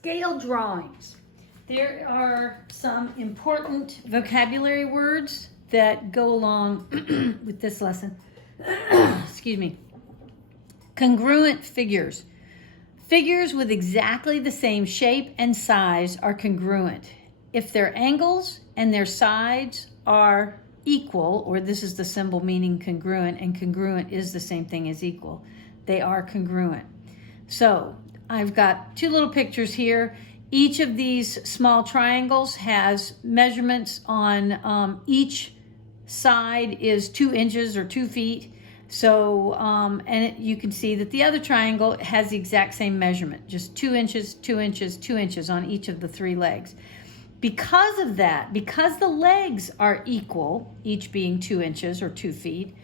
Scale drawings. There are some important vocabulary words that go along with this lesson. Excuse me. Congruent figures. Figures with exactly the same shape and size are congruent. If their angles and their sides are equal, or this is the symbol meaning congruent, and congruent is the same thing as equal, they are congruent. So I've got two little pictures here. Each of these small triangles has measurements on each side is 2 inches or 2 feet. So, you can see that the other triangle has the exact same measurement, just 2 inches, 2 inches, 2 inches on each of the 3 legs. Because of that, because the legs are equal, each being 2 inches or 2 feet,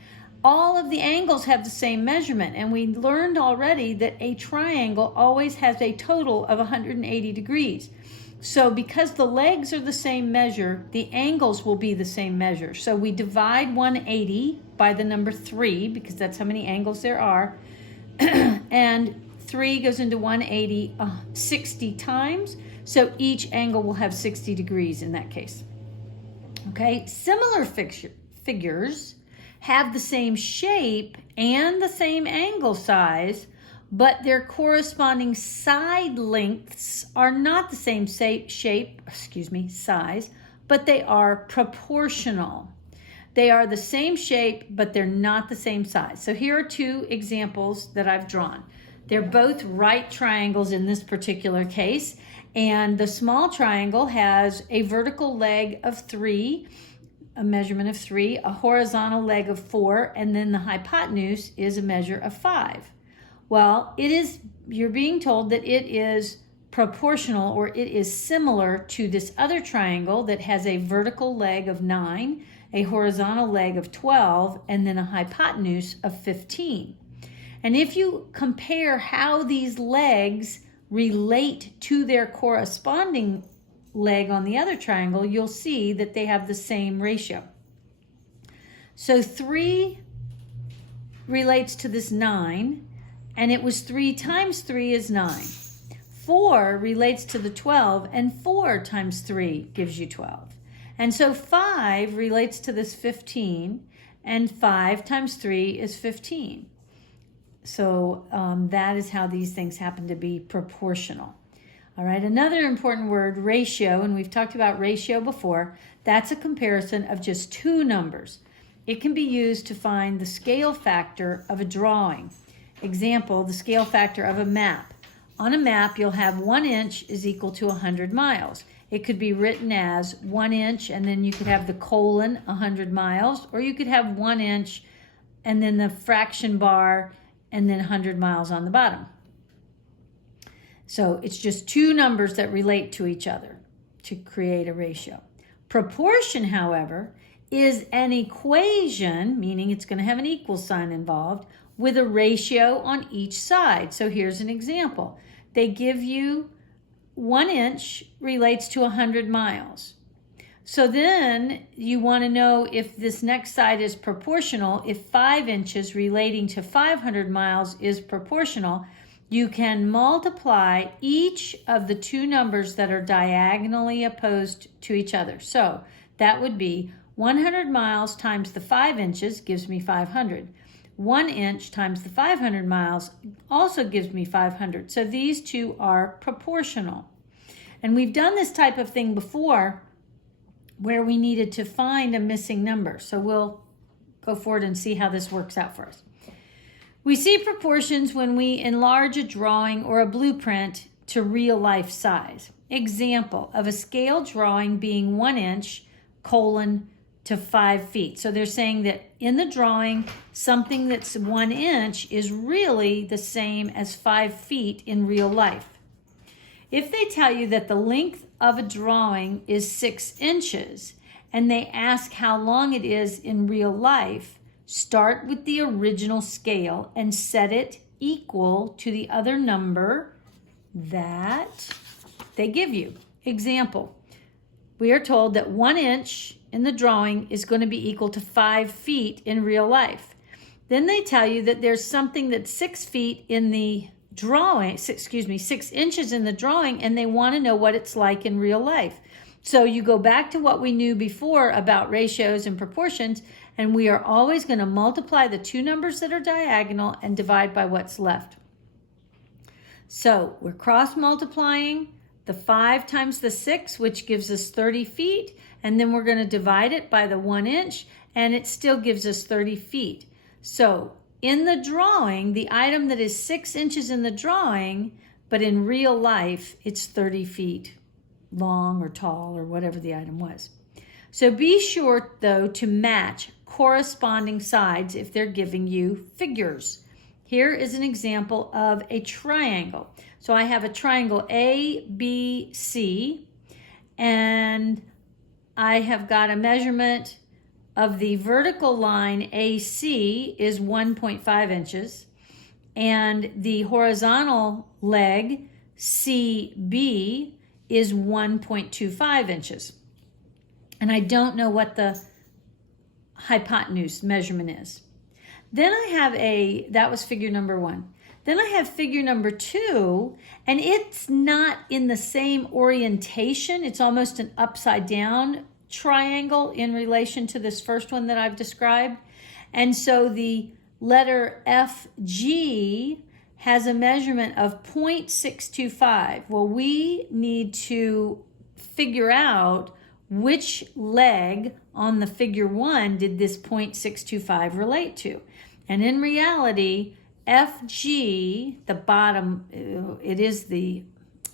all of the angles have the same measurement. And we learned already that a triangle always has a total of 180 degrees. So because the legs are the same measure, the angles will be the same measure. So we divide 180 by the number 3, because that's how many angles there are. And 3 goes into 180 60 times. So each angle will have 60 degrees in that case. Okay, similar figures have the same shape and the same angle size, but their corresponding side lengths are not the same size, but they are proportional. They are the same shape, but they're not the same size. So here are 2 examples that I've drawn. They're both right triangles in this particular case, and the small triangle has a vertical leg of 3, a measurement of 3, a horizontal leg of 4, and then the hypotenuse is a measure of 5. Well, you're being told that it is proportional, or it is similar to this other triangle that has a vertical leg of 9, a horizontal leg of 12, and then a hypotenuse of 15. And if you compare how these legs relate to their corresponding leg on the other triangle, you'll see that they have the same ratio. So 3 relates to this 9, and it was 3 times 3 is 9. 4 relates to the 12, and 4 times 3 gives you 12. And so 5 relates to this 15, and 5 times 3 is 15. So that is how these things happen to be proportional. All right, another important word, ratio, and we've talked about ratio before. That's a comparison of just 2 numbers. It can be used to find the scale factor of a drawing. Example, the scale factor of a map. On a map, you'll have 1 inch is equal to 100 miles. It could be written as 1 inch, and then you could have the colon, 100 miles, or you could have 1 inch, and then the fraction bar, and then 100 miles on the bottom. So it's just 2 numbers that relate to each other to create a ratio. Proportion, however, is an equation, meaning it's going to have an equal sign involved, with a ratio on each side. So here's an example. They give you 1 inch relates to 100 miles. So then you want to know if this next side is proportional. If 5 inches relating to 500 miles is proportional, you can multiply each of the 2 numbers that are diagonally opposed to each other. So that would be 100 miles times the 5 inches gives me 500. 1 inch times the 500 miles also gives me 500. So these 2 are proportional. And we've done this type of thing before where we needed to find a missing number. So we'll go forward and see how this works out for us. We see proportions when we enlarge a drawing or a blueprint to real life size. Example of a scale drawing being 1 inch colon to 5 feet. So they're saying that in the drawing, something that's 1 inch is really the same as 5 feet in real life. If they tell you that the length of a drawing is 6 inches and they ask how long it is in real life, start with the original scale and set it equal to the other number that they give you. Example, we are told that 1 inch in the drawing is going to be equal to 5 feet in real life. Then they tell you that there's something that's 6 feet in the drawing, 6 inches in the drawing, and they want to know what it's like in real life. So you go back to what we knew before about ratios and proportions, and we are always going to multiply the two numbers that are diagonal and divide by what's left. So we're cross multiplying the 5 times the 6, which gives us 30 feet, and then we're going to divide it by the 1 inch, and it still gives us 30 feet. So in the drawing, the item that is 6 inches in the drawing, but in real life, it's 30 feet long or tall or whatever the item was. So be sure, though, to match corresponding sides if they're giving you figures. Here is an example of a triangle. So I have a triangle ABC, and I have got a measurement of the vertical line AC is 1.5 inches, and the horizontal leg CB is 1.25 inches. And I don't know what the hypotenuse measurement is. Then I have that was figure number 1. Then I have figure number 2, and it's not in the same orientation. It's almost an upside down triangle in relation to this first one that I've described. And so the letter FG has a measurement of 0.625. Well, we need to figure out which leg on the figure 1 did this 0.625 relate to. And in reality, FG, the bottom, it is the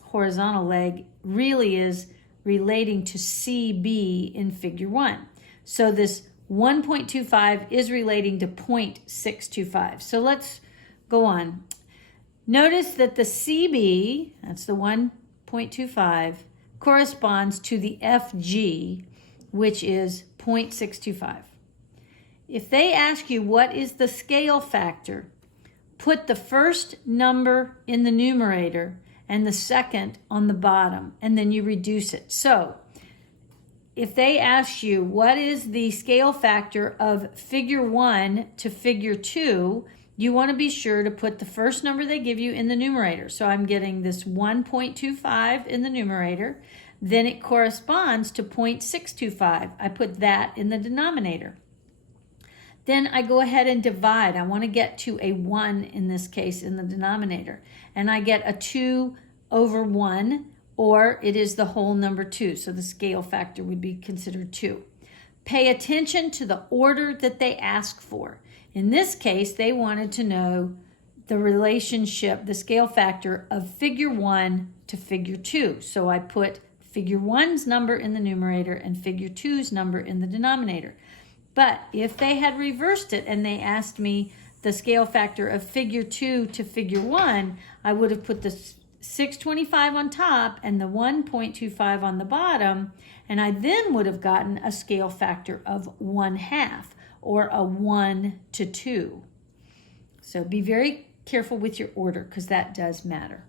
horizontal leg, really is relating to CB in figure 1. So this 1.25 is relating to 0.625. So let's go on. Notice that the CB, that's the 1.25, corresponds to the FG, which is 0.625. If they ask you what is the scale factor, put the first number in the numerator and the second on the bottom, and then you reduce it. So if they ask you what is the scale factor of figure 1 to figure 2, you want to be sure to put the first number they give you in the numerator. So I'm getting this 1.25 in the numerator. Then it corresponds to 0.625. I put that in the denominator. Then I go ahead and divide. I want to get to a 1 in this case in the denominator. And I get a 2 over 1, or it is the whole number 2. So the scale factor would be considered 2. Pay attention to the order that they ask for. In this case, they wanted to know the relationship, the scale factor of figure 1 to figure 2. So I put figure 1's number in the numerator and figure 2's number in the denominator. But if they had reversed it and they asked me the scale factor of figure 2 to figure 1, I would have put the 625 on top and the 1.25 on the bottom, and I then would have gotten a scale factor of 1/2, or a 1 to 2. So be very careful with your order, because that does matter.